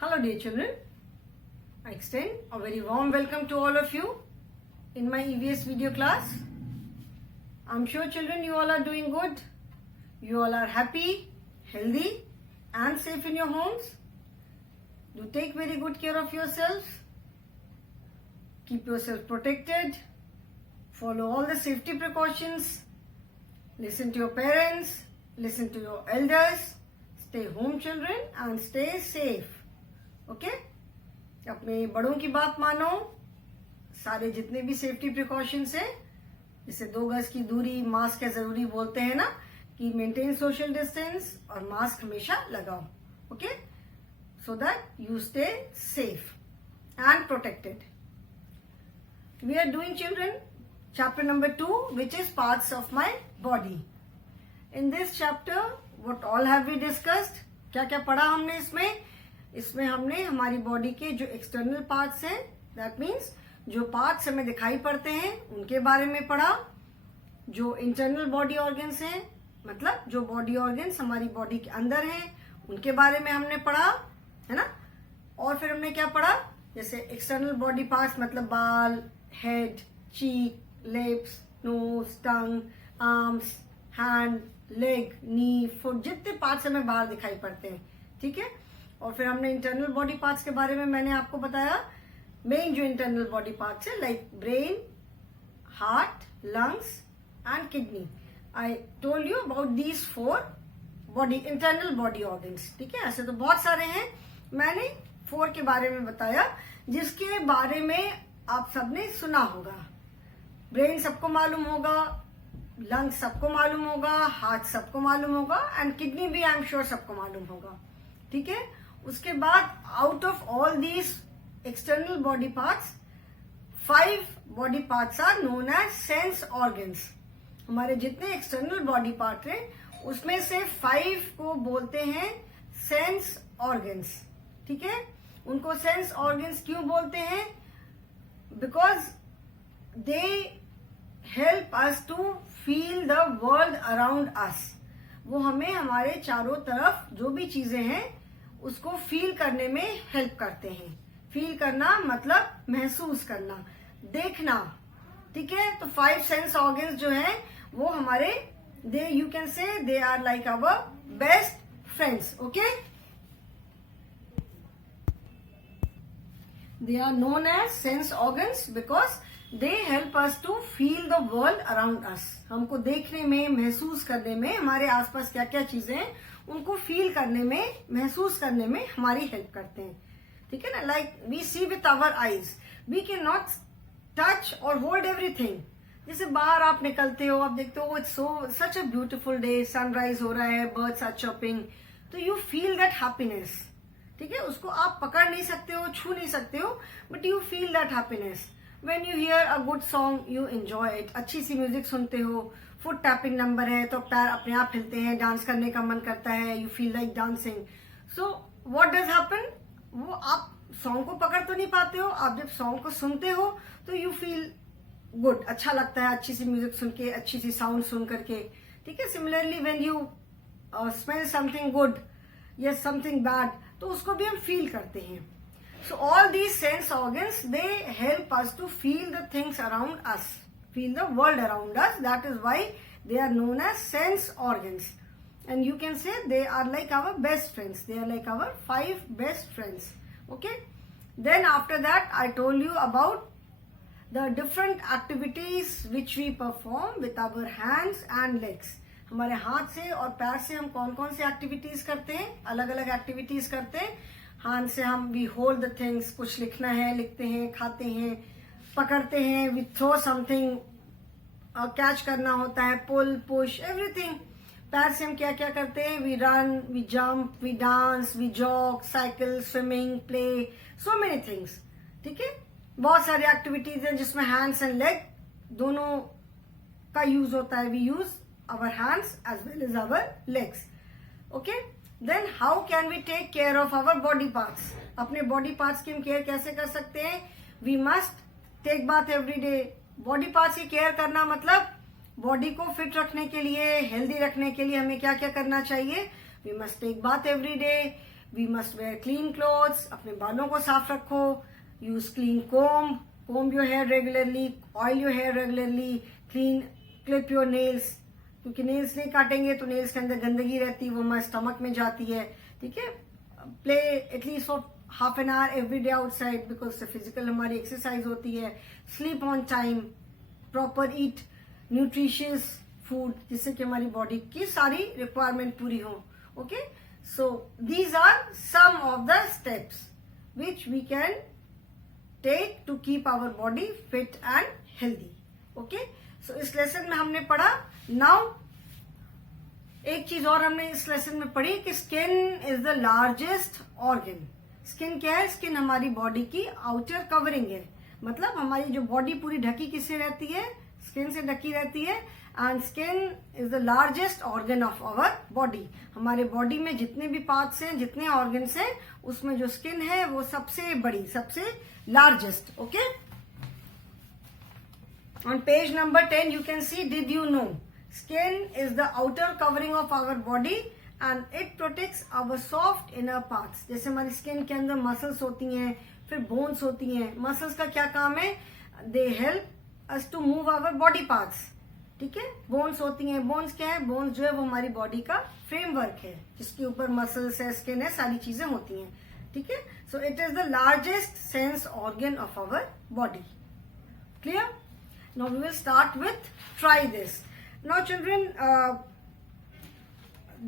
Hello dear children, I extend a very warm welcome to all of you in my EVS video class. I'm sure children you all are doing good. You all are happy, healthy and safe in your homes. Do take very good care of yourselves. Keep yourself protected. Follow all the safety precautions. Listen to your parents. Listen to your elders. Stay home children and stay safe. Okay अपने बड़ों की बात मानो. सारे जितने भी safety precautions हैं, जैसे 2 गज की दूरी, मास्क है जरूरी बोलते हैं ना, कि मेंटेन सोशल डिस्टेंस और मास्क हमेशा लगाओ. Okay, so that you stay safe and protected. We are doing children chapter number 2 which is parts of my body. In this chapter what all have we discussed, क्या क्या पढ़ा हमने इसमें हमने हमारी बॉडी के जो एक्सटर्नल पार्ट्स हैं, दैट मीन्स जो पार्ट्स हमें दिखाई पड़ते हैं उनके बारे में पढ़ा. जो इंटरनल बॉडी ऑर्गन्स हैं, मतलब जो बॉडी ऑर्गन्स हमारी बॉडी के अंदर हैं, उनके बारे में हमने पढ़ा, है ना. और फिर हमने क्या पढ़ा, जैसे एक्सटर्नल बॉडी पार्ट्स मतलब बाल, हेड, चीक, लिप्स, नोज, टंग, आर्म्स, हैंड, लेग, नी, फुट, जितने पार्ट्स हमें बाहर दिखाई पड़ते हैं. ठीक है. और फिर हमने इंटरनल बॉडी पार्ट्स के बारे में मैंने आपको बताया. मेन जो इंटरनल बॉडी पार्ट्स है like brain, heart, lungs and kidney. I told you about these 4 body internal body organs. ठीक है. ऐसे तो बहुत सारे हैं, मैंने 4 के बारे में बताया जिसके बारे में आप सबने सुना होगा. ब्रेन सबको मालूम होगा, लंग्स सबको मालूम होगा, हार्ट सबको मालूम होगा एंड किडनी भी आई एम श्योर सबको मालूम होगा. ठीक है. उसके बाद out of all these external body parts 5 body parts are known as sense organs. हमारे जितने एक्सटर्नल बॉडी पार्ट हैं उसमें से 5 को बोलते हैं सेंस ऑर्गन्स. ठीक है. उनको सेंस ऑर्गन्स क्यों बोलते हैं? Because they help us to feel the world around us. वो हमें हमारे चारों तरफ जो भी चीजें हैं उसको फील करने में हेल्प करते हैं. फील करना मतलब महसूस करना, देखना. ठीक है. तो 5 सेंस ऑर्गन्स जो हैं वो हमारे दे you can say they are like our best friends. Okay. They are known as sense organs because they help us to feel the world around us. हमको देखने में, महसूस करने में, हमारे आसपास क्या क्या चीजें हैं उनको फील करने में, महसूस करने में हमारी हेल्प करते हैं. ठीक है ना. Like we see with our eyes, we can not touch और होल्ड एवरीथिंग. जैसे बाहर आप निकलते हो, आप देखते हो it's so such a beautiful day, sunrise हो रहा है, बर्ड्स आर चॉपिंग, तो यू फील दैट हैप्पीनेस. ठीक है. उसको आप पकड़ नहीं सकते हो, छू नहीं सकते हो, but you feel that happiness. When you hear a good song, you enjoy it. अच्छी सी म्यूजिक सुनते हो, फुट टैपिंग नंबर है तो पैर अपने आप हिलते हैं, डांस करने का मन करता है, you feel like dancing. So what does happen, वो आप सॉन्ग को पकड़ तो नहीं पाते हो, आप जब सॉन्ग को सुनते हो तो यू फील गुड, अच्छा लगता है अच्छी सी म्यूजिक सुन के, अच्छी सी साउंड सुन करके. ठीक है. Similarly when you smell something good या समथिंग बैड, तो उसको भी हम फील करते हैं. So all these sense organs, they help us to feel the things around us, feel the world around us. That is why they are known as sense organs. And you can say they are like our best friends. They are like our 5 best friends. Okay. Then after that, I told you about the different activities which we perform with our hands and legs. हमारे हाथ से और पैर से हम कौन कौन से एक्टिविटीज करते हैं, अलग अलग एक्टिविटीज करते हैं. हाथ से हम वी होल्ड द थिंग्स, कुछ लिखना है लिखते हैं, खाते हैं, पकड़ते हैं, वी थ्रो समथिंग, कैच करना होता है, पुल, पुश, एवरीथिंग. पैर से हम क्या क्या करते हैं, we run, we jump, we dance, we jog, cycle, swimming, play, so many things. ठीक है. बहुत सारी एक्टिविटीज हैं जिसमें हैंड्स एंड लेग दोनों का यूज होता है. We use our hands as well as our legs. Okay. Then how can we take care of our body parts? अपने बॉडी पार्ट्स की हम केयर कैसे कर सकते हैं? We must take bath every day. Body parts की care करना मतलब बॉडी को फिट रखने के लिए, हेल्दी रखने के लिए हमें क्या क्या करना चाहिए? We must take bath every day. We must wear clean clothes, अपने बालों को साफ रखो, use clean comb your hair regularly, oil your hair regularly, clip your nails, क्योंकि नेल्स नहीं काटेंगे तो नेल्स के अंदर गंदगी रहती है, वो हमारे स्टमक में जाती है, ठीक है. Play at least for half an hour every day outside, because physical हमारी एक्सरसाइज होती है. Sleep on time, proper eat nutritious food, जिससे कि हमारी बॉडी की सारी रिक्वायरमेंट पूरी हो. Okay, so these are some of the steps which we can take to keep our body fit and healthy. Okay, so इस लेसन में हमने पढ़ा. नाउ एक चीज और हमने इस लेसन में पढ़ी कि skin is the largest organ. Skin क्या है? स्किन हमारी बॉडी की आउटर कवरिंग है. मतलब हमारी जो बॉडी पूरी ढकी किससे रहती है? स्किन से ढकी रहती है. And skin is the largest organ of our body. हमारे बॉडी में जितने भी पार्ट्स हैं, जितने ऑर्गन्स हैं, उसमें जो स्किन है वो सबसे बड़ी, सबसे largest. Okay, on page number 10 you can see, did you know skin is the outer covering of our body and it protects our soft inner parts. जैसे हमारी स्किन के अंदर मसल्स होती हैं, फिर बोन्स होती हैं. मसल्स का क्या काम है? They help us to move our body parts. ठीक है, बोन्स होती हैं. बोन्स क्या है? बोन्स जो है वो हमारी बॉडी का फ्रेमवर्क है, जिसके ऊपर मसल्स है, स्किन है, सारी चीजें होती हैं. ठीक है, so it is the largest sense organ of our body. Clear? Now we will start with try this. Now children,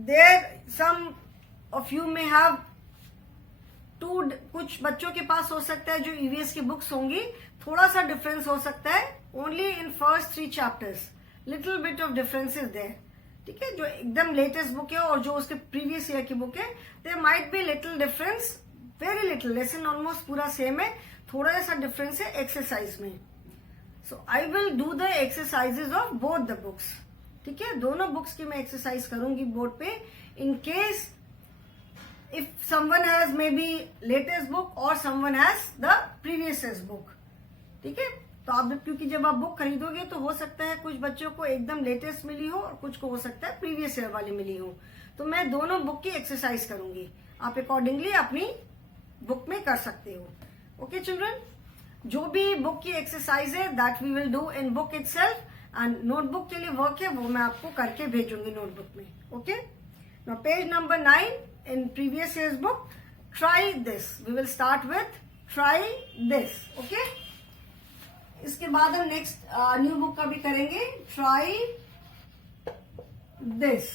there some of you may have कुछ बच्चों के पास हो सकता है जो EVS की बुक्स होंगी, थोड़ा सा डिफरेंस हो सकता है. Only in first 3 chapters little bit of difference is there. ठीक है, जो एकदम लेटेस्ट बुक है और जो उसके प्रीवियस ईयर की बुक है, there might be little difference, very little. Lesson almost पूरा सेम है, थोड़ा सा डिफरेंस है एक्सरसाइज में. So I will do the exercises of both the books. ठीक है, दोनों बुक्स की मैं एक्सरसाइज करूंगी बोर्ड पे. In case if someone has may be latest book और someone has the previous book. ठीक है, तो आप क्योंकि जब आप बुक खरीदोगे तो हो सकता है कुछ बच्चों को एकदम लेटेस्ट मिली हो और कुछ को हो सकता है प्रीवियस ईयर वाली मिली हो. तो मैं दोनों बुक की एक्सरसाइज करूंगी, आप अकॉर्डिंगली अपनी बुक में कर सकते हो. ओके चिल्ड्रन, जो भी बुक की एक्सरसाइज है that we will do in book itself. And notebook के लिए वर्क है वो मैं आपको करके भेजूंगी नोटबुक में. Okay, now page number 9 in previous years book, try this. We will start with try this. Okay, इसके बाद हम नेक्स्ट न्यू बुक का भी करेंगे, try this.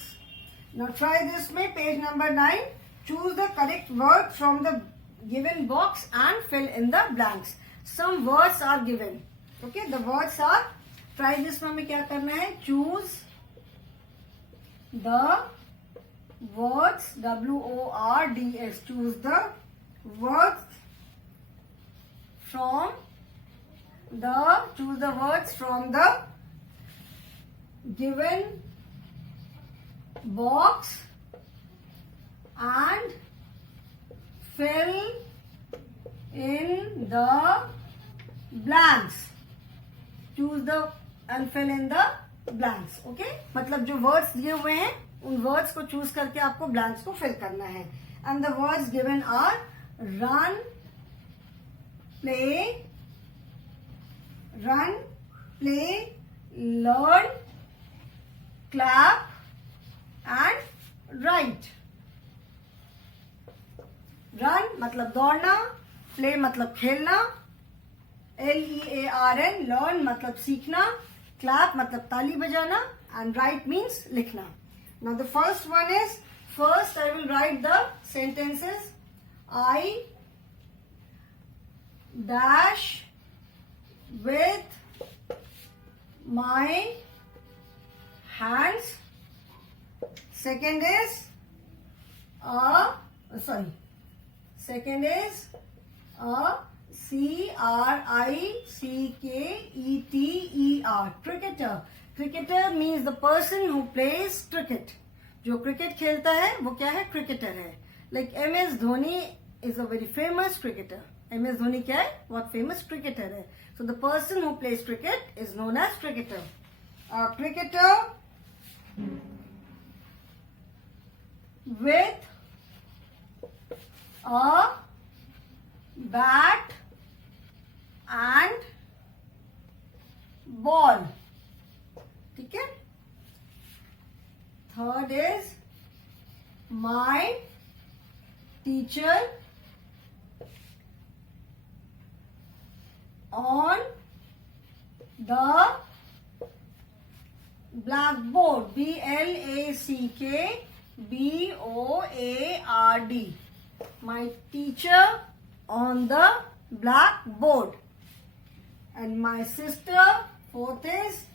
Now try this में page number 9, choose the correct word from the given box and fill in the blanks. Some words are given. Okay, the words are, try this में हमें क्या करना है? Choose the words, WORDS. Choose the words from the given box and fill in the blanks. Choose the and fill in the blanks. Okay, मतलब जो words दिए हुए हैं उन words को choose करके आपको blanks को fill करना है. And the words given are run, play, learn, clap and write. Run मतलब दौड़ना, प्ले मतलब खेलना, LEARN, लर्न मतलब सीखना, क्लैप मतलब ताली बजाना, एंड राइट मीन्स लिखना. Now the first one is, first I will write the sentences. I dash with my hands. Second is second is CRICKETER, cricketer. Cricketer means the person who plays cricket. जो cricket खेलता है वो क्या है? Cricketer है. Like MS Dhoni is a very famous cricketer. MS Dhoni क्या है? बहुत famous cricketer है. So the person who plays cricket is known as cricketer. Cricketer with a bat and ball. ठीक है. Third is my teacher on the blackboard. BLACKBOARD. My teacher on the blackboard. And my sister, fourth is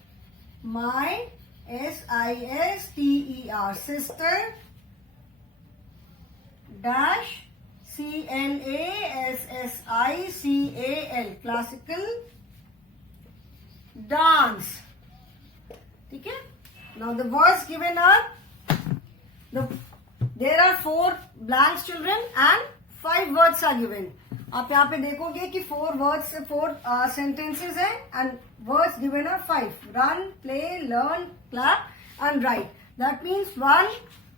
my SISTER, sister dash CLASSICAL, classical dance. ठीक है. Now the words given are there are 4 blanks children and 5 words are given. आप यहाँ पे देखोगे कि 4 words 4 sentences हैं and words given are 5. Run, play, learn, clap and write. That means 1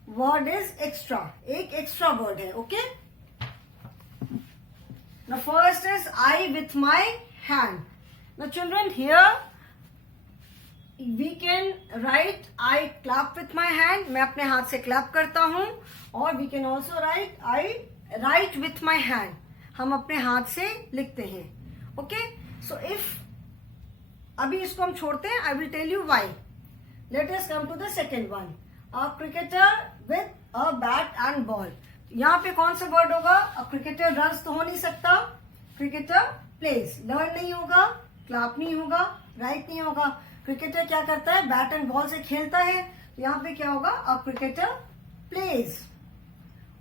word is extra. एक extra word है. Okay. Now first is I with my hand. Now children, here we can write I clap with my hand. मैं अपने हाथ से clap करता हूँ. और we can also write I write with my hand. हम अपने हाथ से लिखते हैं. Okay. So if अभी इसको हम छोड़ते हैं. I will tell you why. Let us come to the second one. A cricketer with a bat and ball. यहाँ पे कौन सा वर्ड होगा? A cricketer runs तो हो नहीं सकता. Cricketer plays. Learn नहीं होगा. Clap नहीं होगा. Write नहीं होगा. Cricketer क्या करता है? Bat and ball से खेलता है. तो यहाँ पे क्या होगा? A cricketer plays.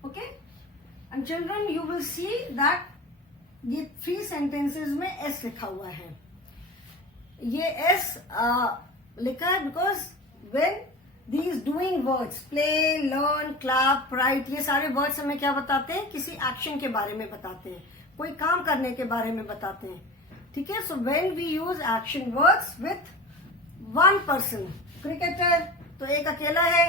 Okay. And children, you will see that ये 3 sentences में S लिखा हुआ है. ये S लिखा है because when these doing words play, learn, clap, write, ये सारे words हमें क्या बताते हैं? किसी action के बारे में बताते हैं. कोई काम करने के बारे में बताते हैं. ठीक है. So when we use action words with one person, cricketer तो एक अकेला है,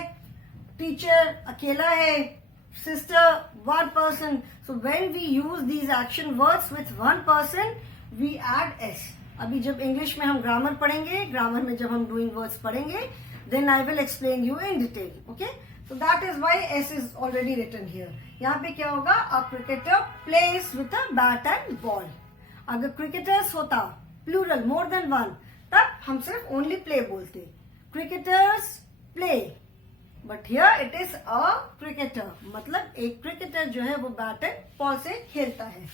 teacher अकेला है, sister one person. So when we use these action words with one person, we add S. अभी जब इंग्लिश में हम ग्रामर पढ़ेंगे, ग्रामर में जब हम डूइंग वर्ड्स पढ़ेंगे, then I will explain you in detail. Okay? So that is why S is already written here. यहाँ पे क्या होगा? A cricketer plays with a bat and ball. अगर cricketers होता plural more than one, तब हम सिर्फ only play बोलते. Cricketers play. But here it is a cricketer. मतलब एक cricketer जो है वो bat and ball से खेलता है.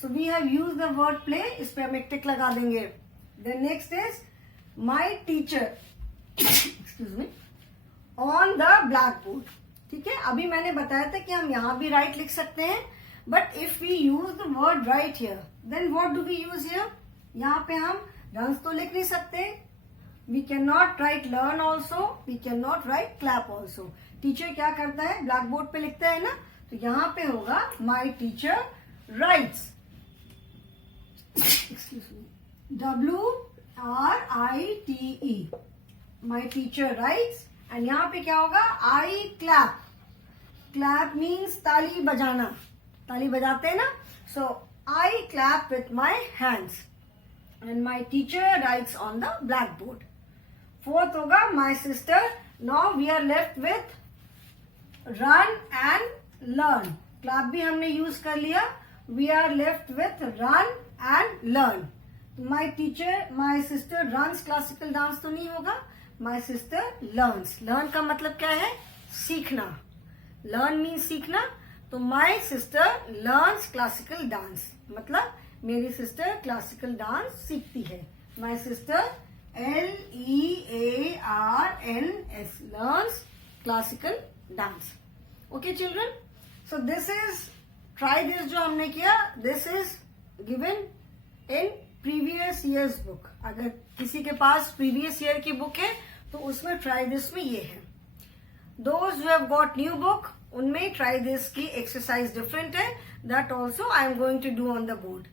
So we have used the word play. इस पे हम एक टिक लगा देंगे. Then next is my teacher. Excuse me. On the blackboard. ठीक है. अभी मैंने बताया था कि हम यहाँ भी write लिख सकते हैं. But if we use the word write here, then what do we use here? यहाँ पे हम runs तो लिख नहीं सकते. We cannot write learn also. We cannot write clap also. Teacher क्या करता है? Blackboard पे लिखता है ना. तो यहाँ पे होगा my teacher writes. Excuse me. WRITE. My teacher writes. And यहाँ पे क्या होगा? I clap. Clap means ताली बजाना. ताली बजाते हैं ना. So I clap with my hands. And my teacher writes on the blackboard. Fourth होगा my sister. Now we are left with run and learn. Clap भी हमने use कर लिया. We are left with run and learn. My sister runs classical dance तो नहीं होगा. My sister learns. Learn का मतलब क्या है? सीखना. Learn means सीखना. तो my sister learns classical dance. मतलब मेरी sister classical dance सीखती है. My sister LEARNS learns classical dance. Okay children? So this is try this जो हमने किया. This is given in previous year's book. अगर किसी के पास previous year की book है तो उसमें try this में ये है. Those who have got new book उनमें try this की exercise different है. That also I am going to do on the board.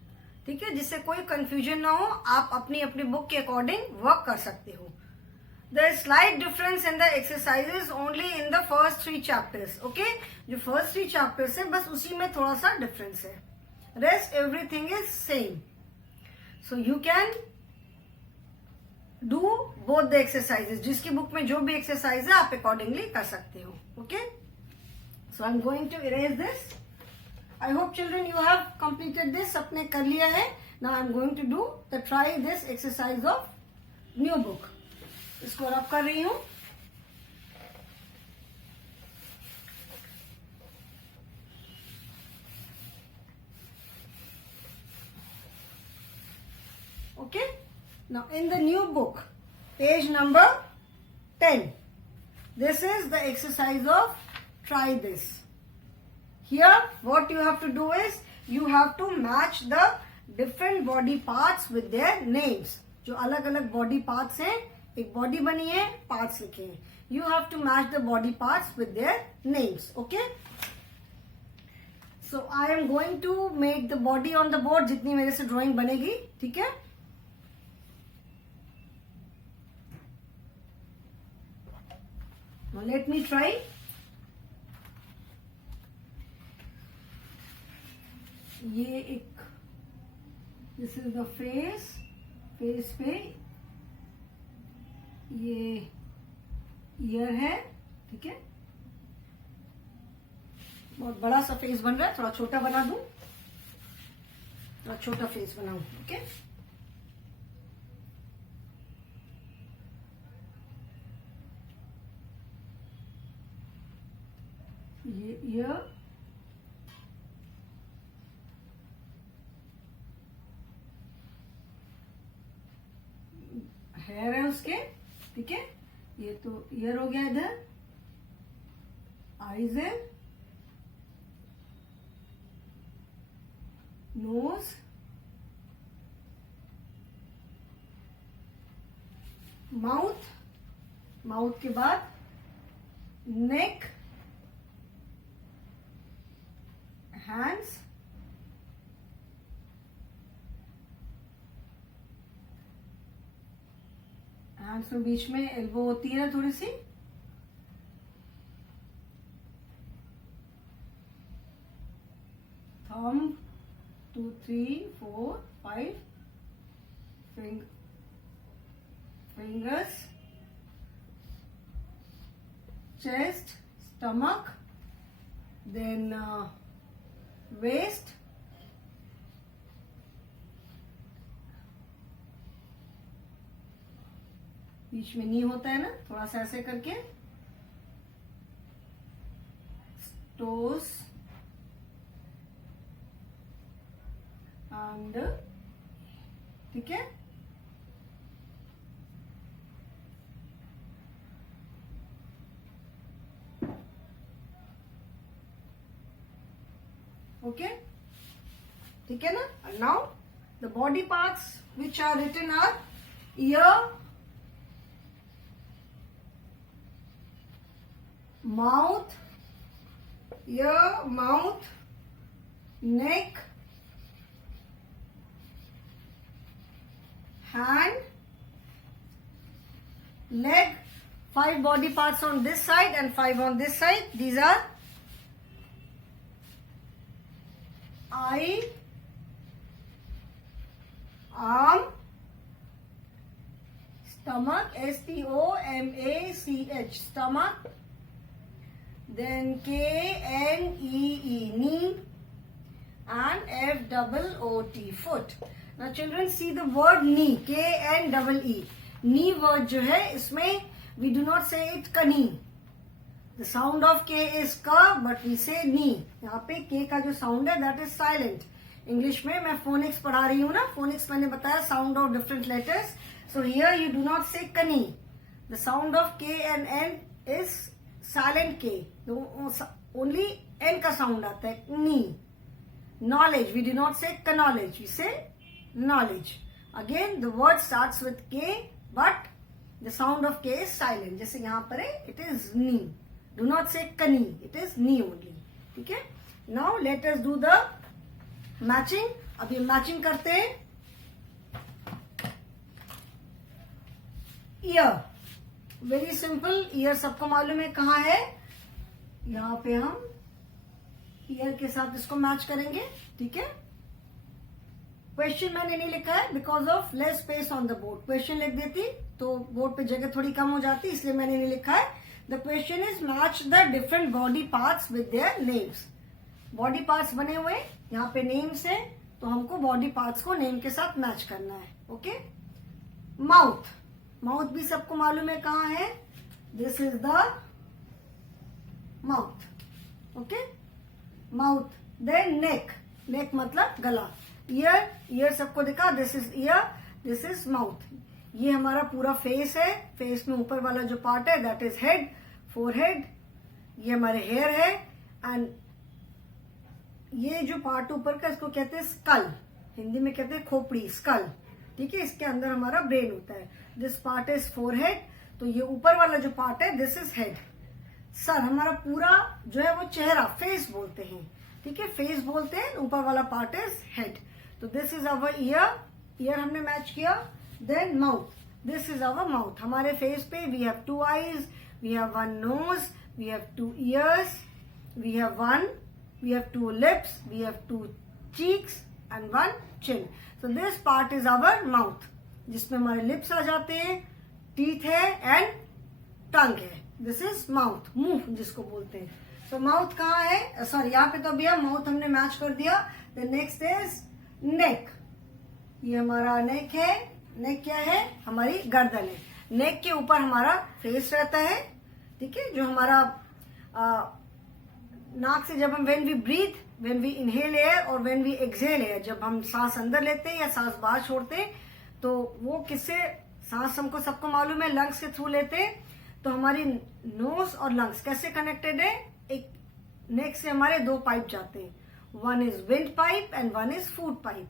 ठीक है. जिससे कोई confusion ना हो, आप अपनी अपनी book के according work कर सकते हो. there is slight difference in the exercises only in the first 3 chapters. Okay, जो first 3 chapters है बस उसी में थोड़ा सा difference है. Rest everything is same. So you can do both the exercises. जिसकी बुक में जो भी exercise है आप accordingly कर सकते हो. Okay. So I'm going to erase this. I hope children you have completed this. सबने कर लिया है. Now I'm going to do the try this exercise of new book. इसको रब कर रही हूं. Okay. Now in the new book, page number 10. This is the exercise of try this. Here what you have to do is you have to match the different body parts with their names. जो अलग अलग body parts हैं, एक body बनी है, parts लिखे हैं. You have to match the body parts with their names. Okay. So I am going to make the body on the board जितनी मेरे से drawing बनेगी. ठीक है. Now let me try. ये एक this is the face. Face पे ये ईयर है. ठीक है. बहुत बड़ा सा फेस बन रहा है. थोड़ा छोटा बना दूं. थोड़ा छोटा फेस बनाऊं. ओके. ये ईयर. हेयर है उसके. ठीक है. ये तो ईयर हो गया. इधर आईज है. नोज. माउथ. माउथ के बाद नेक. हैंड्स. हैंड्स में बीच में एल्बो होती है थोड़ी सी. Thumb 2 3 4 5 fingers. Chest. Stomach. Then waist. बीच में नी होता है ना, थोड़ा सा ऐसे करके. Toes end. ठीक है. ओके. ठीक है ना. Now the body parts which are written are ear, mouth, ear, mouth, neck, hand, leg. 5 body parts on this side and 5 on this side. These are eye, arm, stomach, stomach, stomach. Then knee, knee, and foot, foot. Now children see the word knee, knee. Knee word जो है इसमें we do not say it knee. The sound of K is ka, but we say knee. यहाँ पे K का जो sound है that is silent. English में मैं phonics पढ़ा रही हूँ ना. Phonics मैंने बताया sound of different letters. So here you do not say knee. The sound of K and N is silent K. Only N का sound आता है. Knee. Knowledge. We do not say knowledge. We say knowledge. Again, the word starts with K, but the sound of K is silent. जैसे यहाँ पर है, it is knee. Do not say knee. It is knee only. ठीक है? Now let us do the matching. अभी matching करते हैं. Ear. Very simple, year सबको मालूम है कहाँ है, यहाँ पे हम ईयर के साथ इसको मैच करेंगे, ठीक है। क्वेश्चन मैंने नहीं लिखा है because of less space on the board. Question लिख देती तो बोर्ड पे जगह थोड़ी कम हो जाती, इसलिए मैंने नहीं लिखा है। The question is match the different body parts with their names. Body parts बने हुए, यहाँ पे नेम्स है, तो हमको बॉडी पार्ट्स को नेम के साथ मैच करना है, ओके। माउथ, माउथ भी सबको मालूम है कहाँ है, this is the mouth, okay, mouth. Then neck, neck मतलब गला। ईयर, ईयर सबको दिखा, this is ear, this is mouth. ये हमारा पूरा फेस है, फेस में ऊपर वाला जो पार्ट है दैट इज हेड, फोरहेड। ये हमारे हेयर है, एंड ये जो पार्ट ऊपर का इसको कहते हैं स्कल, हिंदी में कहते हैं खोपड़ी, स्कल, ठीक है। इसके अंदर हमारा ब्रेन होता है। दिस पार्ट इज फोरहेड, तो ये ऊपर वाला जो पार्ट है दिस इज हेड। सर, हमारा पूरा जो है वो चेहरा, फेस बोलते हैं, ठीक है, फेस बोलते हैं, ऊपर वाला पार्ट इज हेड। तो this is our ear, ear हमने मैच किया। Then mouth, this is our mouth. हमारे फेस पे we have 2 eyes, we have 1 nose, we have 2 ears, we have 2 lips, we have 2 cheeks and 1 chin. So this part is our mouth, जिसमें हमारे lips आ जाते हैं, teeth है and tongue है। This is mouth, मुंह जिसको बोलते हैं। तो माउथ कहाँ है, सॉरी यहाँ पे तो भैया माउथ हमने मैच कर दिया। द नेक्स्ट इज नेक, ये हमारा नेक है। नेक क्या है, हमारी गर्दन है। नेक के ऊपर हमारा फेस रहता है, ठीक है, जो हमारा नाक से जब हम when we breathe, when we inhale air और व्हेन वी एक्सहेल एयर, जब हम सांस अंदर लेते हैं या सांस बाहर छोड़ते हैं, तो वो किससे, सांस हमको सबको मालूम है लंग्स के थ्रू लेते हैं। तो हमारी नोज और लंग्स कैसे कनेक्टेड है, एक नेक से हमारे 2 पाइप जाते हैं, 1 is wind pipe and 1 is food pipe.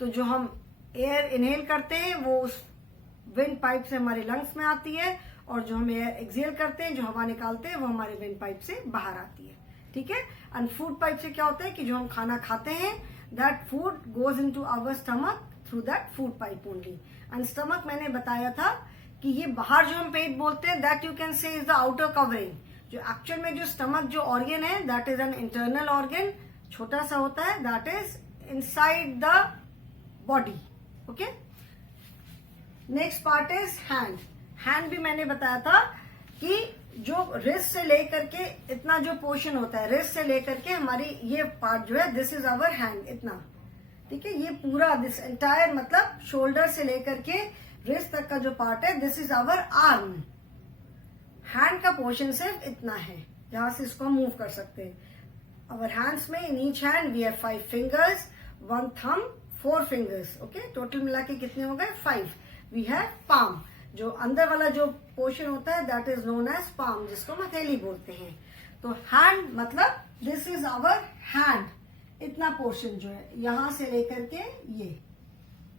तो जो हम एयर इनहेल करते हैं वो उस विंड पाइप से हमारे लंग्स में आती है, और जो हम एयर एक्सहेल करते हैं, जो हवा निकालते हैं, वो हमारे विंड पाइप से बाहर आती है, ठीक है। एंड फूड पाइप से क्या होता है कि जो हम खाना खाते हैं, that food goes into our stomach through that food pipe only. And stomach मैंने बताया था कि ये बाहर जो हम पेट बोलते हैं, दैट यू कैन से इज द आउटर कवरिंग। जो एक्चुअल में जो स्टमक जो ऑर्गन है, that is an internal organ, छोटा सा होता है, that is inside the body, okay. Next part is hand. Hand भी मैंने बताया था कि जो रिस्ट से लेकर के इतना जो पोर्शन होता है, रिस्ट से लेकर के हमारी ये पार्ट जो है, दिस इज आवर हैंड, इतना, ठीक है। ये पूरा दिस एंटायर मतलब शोल्डर से लेकर के रिस्ट तक का जो पार्ट है, this is our arm. Hand का पोर्शन सिर्फ इतना है, जहां से इसको हम मूव कर सकते हैं। अवर हैंड्स में, in each hand we have 5 fingers, 1 thumb, 4 fingers, okay. Total मिला के कितने हो गए, 5। वी हैव पाम, जो अंदर वाला जो पोर्शन होता है that is known as palm, जिसको हम हथेली बोलते हैं। तो हैंड मतलब दिस इज आवर हैंड, इतना पोर्शन जो है यहां से लेकर के ये,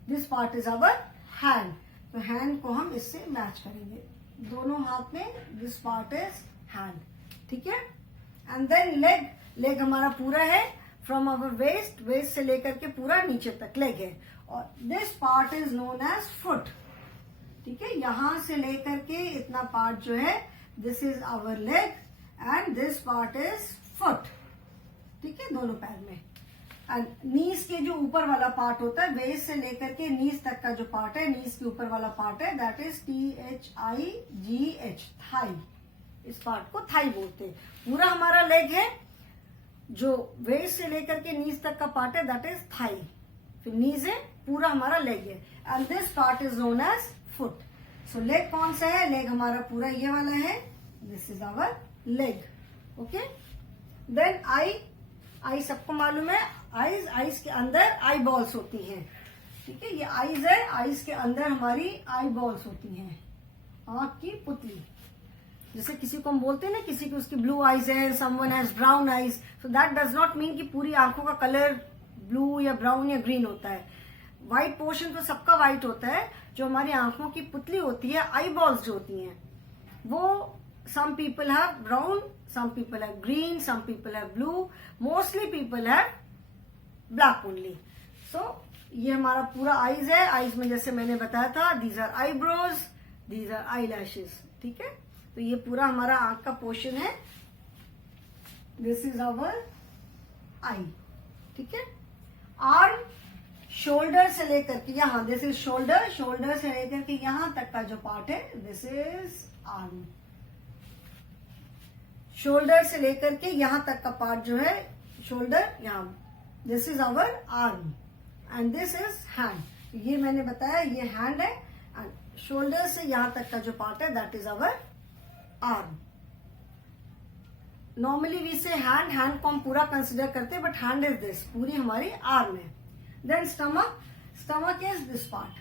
this part is our hand. तो हैंड को हम इससे मैच करेंगे, दोनों हाथ में, दिस पार्ट इज हैंड, ठीक है। एंड देन लेग, लेग हमारा पूरा है, फ्रॉम आवर वेस्ट, वेस्ट से लेकर के पूरा नीचे तक लेग है, और this part is known as foot, ठीक है। यहां से लेकर के इतना पार्ट जो है, this is our leg and this part is foot, ठीक है, दोनों पैर में। एंड नीज के जो ऊपर वाला पार्ट होता है, वेस्ट से लेकर के नीज तक का जो पार्ट है, नीज के ऊपर वाला पार्ट है, दैट इज THIGH, थाई। इस पार्ट को थाई बोलते हैं। पूरा हमारा लेग है, जो वेस्ट से लेकर के नीज तक का पार्ट है, दैट इज थाई। फिर नीज है, पूरा हमारा लेग है, and this part is known as foot. So leg कौन सा है, लेग हमारा पूरा ये वाला है, this is our leg, okay. Then eye, eye सबको मालूम है, आईज, आईज के अंदर आई बॉल्स होती हैं, ठीक है। ये आईज है, आईज के अंदर हमारी आई बॉल्स होती हैं, आंख की पुतली। जैसे किसी को हम बोलते हैं ना, किसी की उसकी ब्लू आईज है, someone has brown eyes, so that does not mean कि पूरी आंखों का कलर ब्लू या ब्राउन या ग्रीन होता है। व्हाइट पोर्शन तो सबका व्हाइट होता है, जो हमारी आंखों की पुतली होती है, आई बॉल्स जो होती हैं, वो some people have brown, some people have green, some people have blue, mostly people have black only. So ये हमारा पूरा आईज है। आईज में जैसे मैंने बताया था, these are eyebrows, these are eyelashes, ठीक है, तो ये पूरा हमारा आंख का पोर्शन है, दिस इज आवर आई, ठीक है। आर्म शोल्डर से लेकर के यहाँ, दिस इज शोल्डर, शोल्डर से लेकर के यहाँ तक का जो पार्ट है दिस इज आर्म। शोल्डर से लेकर के यहाँ तक का पार्ट जो है शोल्डर, यहाँ, this is our arm and this is hand. ये मैंने बताया ये हैंड है, एंड शोल्डर से यहाँ तक का जो पार्ट है that is our arm. Normally we say hand, hand को हम पूरा कंसिडर करते हैं, बट हैंड इज दिस, पूरी हमारी आर्म है। Then stomach, stomach is this part,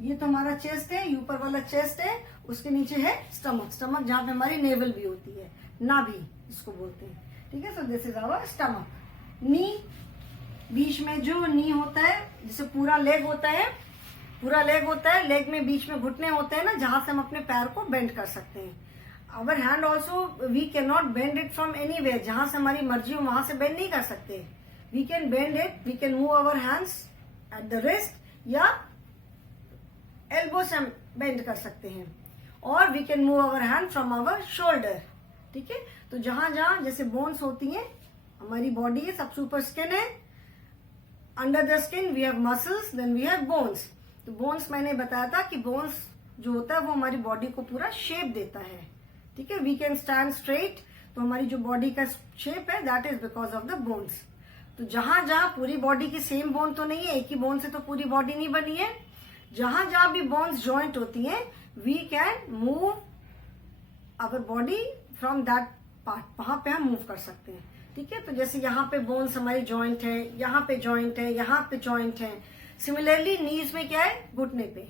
ये तो हमारा चेस्ट है, ऊपर वाला चेस्ट है, उसके नीचे है स्टमक, स्टमक जहां पे हमारी नेवल भी होती है, नाभि इसको बोलते हैं, ठीक है। So this is our stomach. Knee, बीच में जो नी होता है, जिसे पूरा लेग होता है, पूरा लेग होता है, लेग में बीच में घुटने होते हैं ना, जहां से हम अपने पैर को बेंड कर सकते हैं। Our hand also we can not bend it from anywhere, जहां से हमारी मर्जी हो वहां से बेंड नहीं कर सकते। We can bend it, we can move our hands at the wrist या एल्बो से हम बेंड कर सकते हैं, और we can move our hand from our shoulder, ठीक है। तो जहां जहां जैसे बोन्स होती हैं, हमारी बॉडी है, सबसे ऊपर स्किन है, under the skin we have muscles, then we have bones. तो बोन्स मैंने बताया था कि बोन्स जो होता है वो हमारी बॉडी को पूरा शेप देता है, ठीक है। वी कैन स्टैंड स्ट्रेट, तो हमारी जो बॉडी का शेप है that is because of the bones. तो जहां जहां पूरी बॉडी की सेम बोन तो नहीं है, एक ही बोन से तो पूरी बॉडी नहीं बनी है, जहां जहां भी बोन्स ज्वाइंट होती हैं we can move our body from that part, वहां पे हम मूव कर सकते हैं, ठीक है। तो जैसे यहाँ पे बोन्स हमारी जॉइंट है, यहाँ पे जॉइंट है, यहाँ पे जॉइंट है। सिमिलरली नीज में क्या है, घुटने पे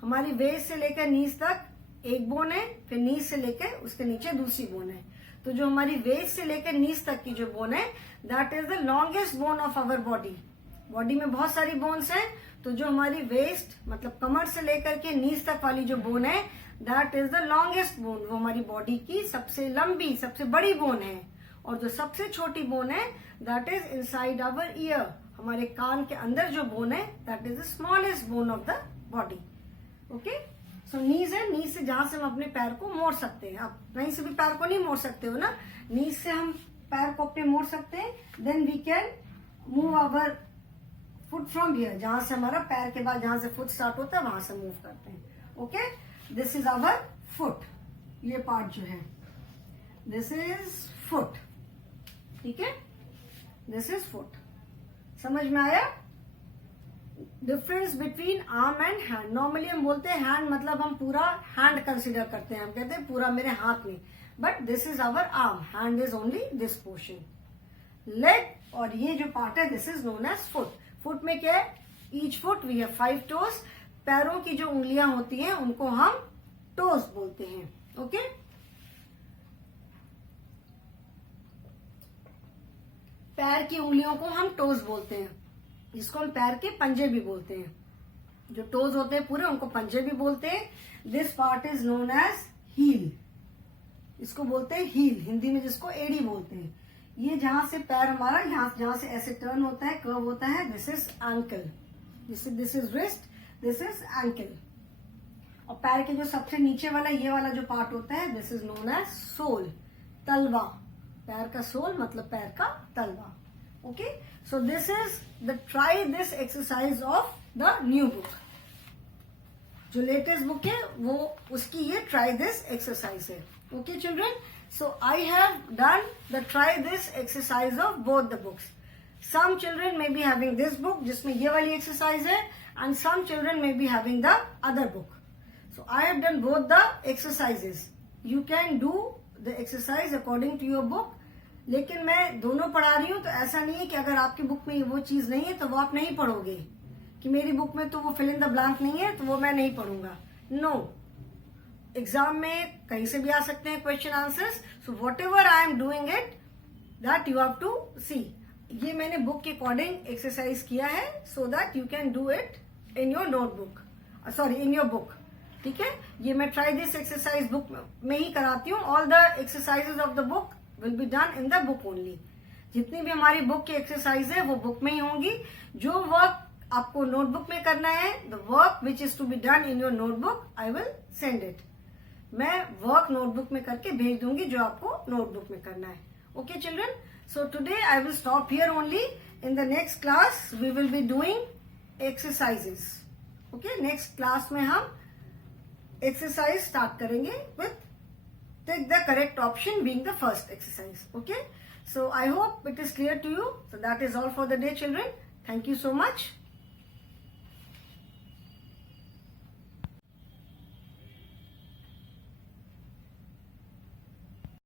हमारी वेस्ट से लेकर नीज तक एक बोन है, फिर नीज से लेकर उसके नीचे दूसरी बोन है। तो जो हमारी वेस्ट से लेकर नीज तक की जो बोन है that is the longest bone of our body. Body में बहुत सारी बोन्स हैं, तो जो हमारी वेस्ट मतलब कमर से लेकर के नीज तक वाली जो बोन है that is the longest bone, वो हमारी बॉडी की सबसे लंबी सबसे बड़ी बोन है। और जो सबसे छोटी बोन है that is inside our ear, हमारे कान के अंदर जो बोन है that is the smallest bone of the body, okay. So knees है, नीज से जहां से हम अपने पैर को मोड़ सकते हैं। आप कहीं से भी पैर को नहीं मोड़ सकते हो ना, नीज से हम पैर को अपने मोड़ सकते हैं। Then we can move our foot from here, जहां से हमारा पैर के बाद जहां से फुट स्टार्ट होता है वहां से मूव करते हैं, okay. This is our foot, ये पार्ट जो है दिस इज फुट, ठीक है, दिस इज फुट। समझ में आया difference between arm and hand? Normally हम बोलते हैं हैंड मतलब हम पूरा हैंड कंसिडर करते हैं, हम कहते हैं पूरा मेरे हाथ में, but this is our arm, hand is only this portion. Leg और ये जो पार्ट है this is known as foot. Foot में क्या है, each foot we have 5 toes, पैरों की जो उंगलियां होती हैं उनको हम टोज बोलते हैं, ओके। पैर की उंगलियों को हम टोज बोलते हैं, जिसको हम पैर के पंजे भी बोलते हैं। जो टोज होते हैं पूरे उनको पंजे भी बोलते हैं। This part is known as heel, इसको बोलते हैं हील, हिंदी में जिसको एड़ी बोलते हैं। ये जहां से पैर हमारा यहाँ जहां से ऐसे टर्न होता है, कर्व होता है, this is ankle, this is wrist, this is ankle. और पैर के जो सबसे नीचे वाला ये वाला जो पार्ट होता है this is known as sole, तलवा। पैर का सोल मतलब पैर का तलवा, okay. So this is the try this exercise of the new book. जो लेटेस्ट बुक है वो उसकी ये ट्राई दिस एक्सरसाइज है, okay children. So I have done the try this exercise of both the books. Some children may be having this book जिसमें ये वाली exercise है, and some children may be having the other book. So I have done both the exercises. You can do the exercise according to your book. लेकिन मैं दोनों पढ़ा रही हूँ, तो ऐसा नहीं है कि अगर आपकी बुक में वो चीज नहीं है तो वो आप नहीं पढ़ोगे, कि मेरी बुक में तो वो फिल इन द ब्लैंक नहीं है तो वो मैं नहीं पढ़ूंगा। नो, एग्जाम में कहीं से भी आ सकते हैं question answers. So whatever I am doing it that you have to see. ये मैंने बुक के अकॉर्डिंग एक्सरसाइज किया है so that you can do it in your notebook, sorry in your book, ठीक है। ये मैं ट्राई दिस एक्सरसाइज बुक में ही कराती हूँ। All the exercises of the book will be done in the book only. जितनी भी हमारी बुक की एक्सरसाइज है वो बुक में ही होंगी। जो वर्क आपको नोटबुक में करना है, the work which is to be done in your notebook, I will send it. मैं वर्क नोटबुक में करके भेज दूंगी जो आपको नोटबुक में करना है. Okay children, so today I will stop here only. In the next class we will be doing exercises. Okay, next class में हम एक्सरसाइज स्टार्ट करेंगे with take the correct option being the first exercise. Okay, so I hope it is clear to you. So that is all for the day, children. Thank you so much.